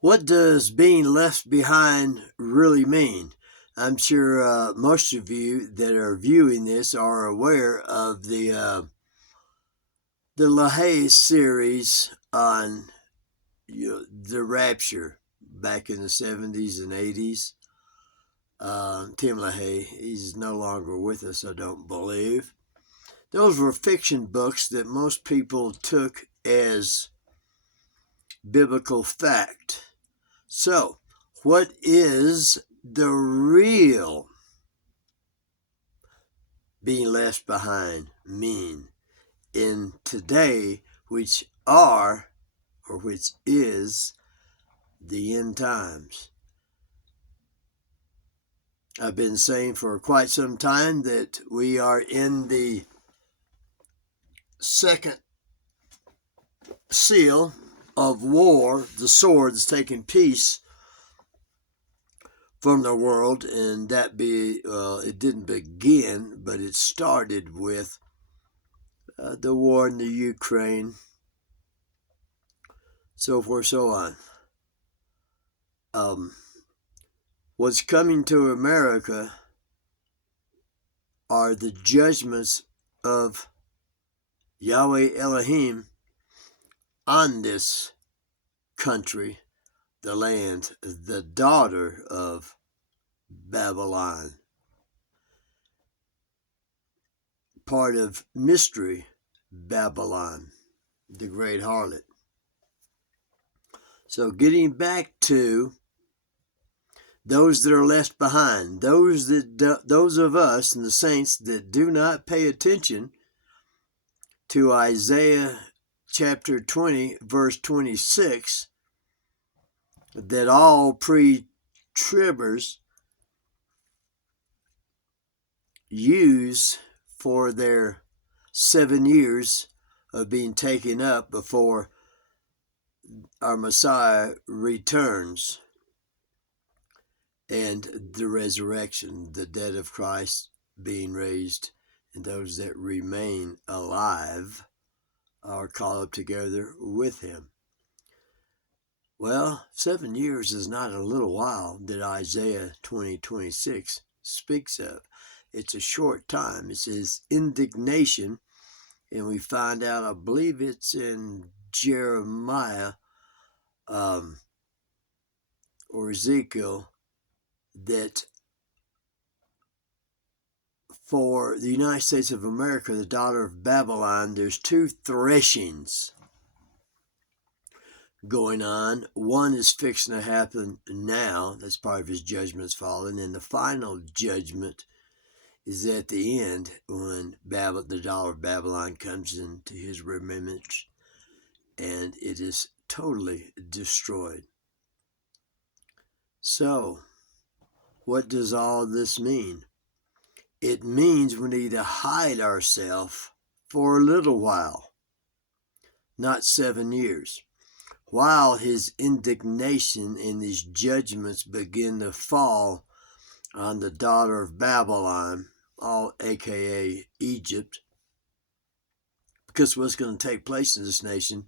What does being left behind really mean? I'm sure most of you that are viewing this are aware of the LaHaye series on the rapture back in the 70s and 80s. Tim LaHaye, he's no longer with us, I don't believe. Those were fiction books that most people took as biblical fact. So, what is the real being left behind mean in today, which is the end times? I've been saying for quite some time that we are in the second seal of war, the swords taking peace from the world, and it didn't begin, but it started with the war in the Ukraine, so forth, so on. What's coming to America are the judgments of Yahweh Elohim on this country, the land, the daughter of Babylon, part of Mystery Babylon, the great harlot. So getting back to those that are left behind, those of us and the saints that do not pay attention to Isaiah chapter 20, verse 26, that all pre-tribbers use for their 7 years of being taken up before our Messiah returns, and the resurrection, the dead of Christ being raised, and those that remain alive are caught up together with him. Well, 7 years is not a little while that Isaiah 20:26 speaks of. It's a short time. It says indignation, and we find out, I believe it's in Jeremiah or Ezekiel, that for the United States of America, the daughter of Babylon, there's two threshings going on. One is fixing to happen now. That's part of his judgment's fallen. And the final judgment is at the end when the daughter of Babylon comes into his remembrance and it is totally destroyed. So, what does all this mean? It means we need to hide ourselves for a little while, not 7 years, while his indignation and his judgments begin to fall on the daughter of Babylon, aka Egypt, because what's going to take place in this nation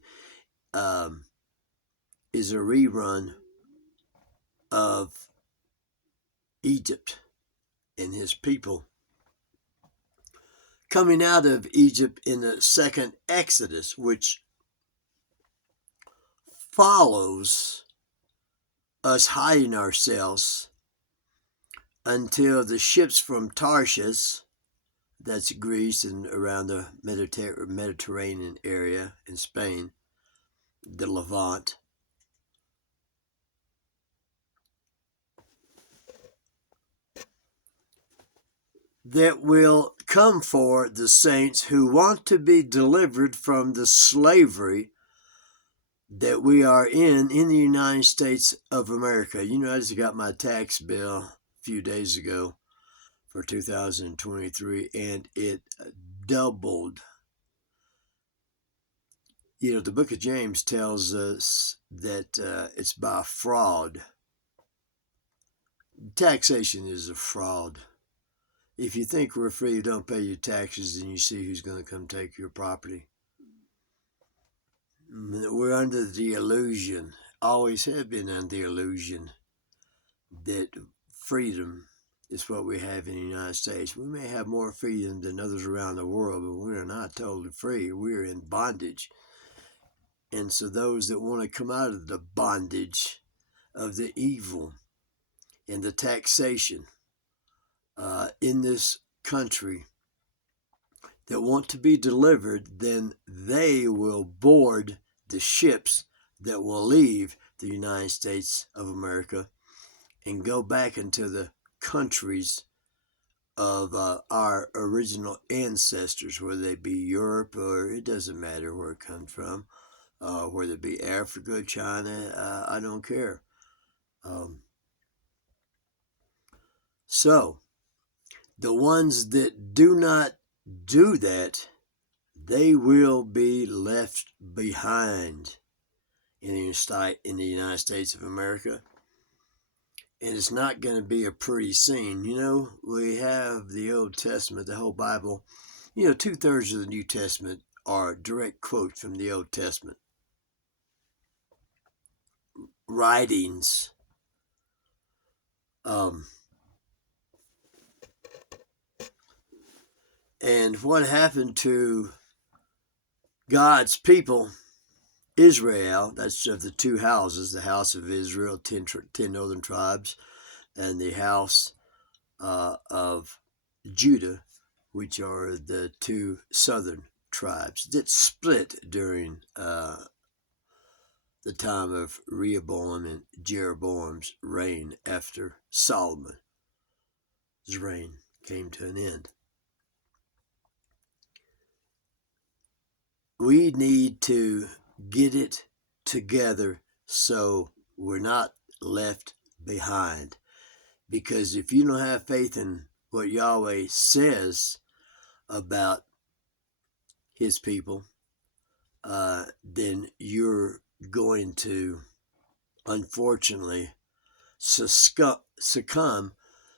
is a rerun of Egypt and his people coming out of Egypt in the second Exodus, which follows us hiding ourselves until the ships from Tarshish, that's Greece and around the Mediterranean area in Spain, the Levant, that will come for the saints who want to be delivered from the slavery that we are in the United States of America. You know, I just got my tax bill a few days ago for 2023, and it doubled. You know, the book of James tells us that it's by fraud. Taxation is a fraud. If you think we're free, you don't pay your taxes, and you see who's going to come take your property. We're under the delusion always have been under the illusion that freedom is what we have in the United States. We may have more freedom than others around the world, but we are not totally free. We are in bondage. And so those that want to come out of the bondage of the evil and the taxation in this country that want to be delivered, then they will board the ships that will leave the United States of America and go back into the countries of our original ancestors, whether they be Europe or it doesn't matter where it comes from, whether it be Africa, China, I don't care. So, the ones that do not do that, they will be left behind in the United States of America. And it's not going to be a pretty scene. You know, we have the Old Testament, the whole Bible. You know, 2/3 of the New Testament are direct quotes from the Old Testament. Writings. And what happened to God's people, Israel, that's of the two houses, the house of Israel, 10 northern tribes, and the house of Judah, which are the two southern tribes that split during the time of Rehoboam and Jeroboam's reign after Solomon's reign came to an end. We need to get it together so we're not left behind. Because if you don't have faith in what Yahweh says about his people, then you're going to, unfortunately, succumb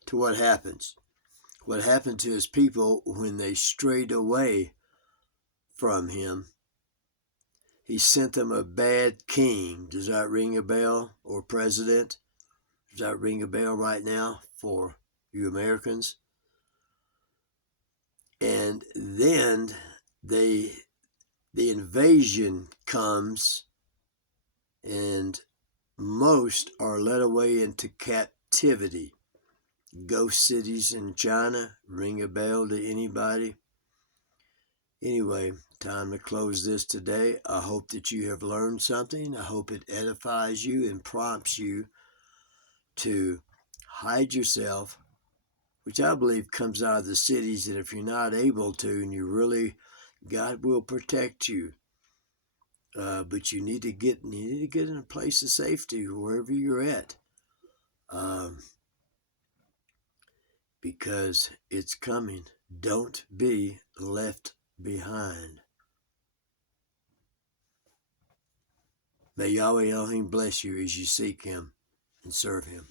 to what happens. What happened to his people when they strayed away from him. He sent them a bad king. Does that ring a bell? Or president? Does that ring a bell right now for you Americans? And then the invasion comes, and most are led away into captivity. Ghost cities in China, ring a bell to anybody? Anyway, time to close this today. I hope that you have learned something. I hope it edifies you and prompts you to hide yourself, which I believe comes out of the cities. And if you're not able to, and you really, God will protect you. But you need to get in a place of safety wherever you're at, because it's coming. Don't be left behind. May Yahweh Elohim bless you as you seek him and serve him.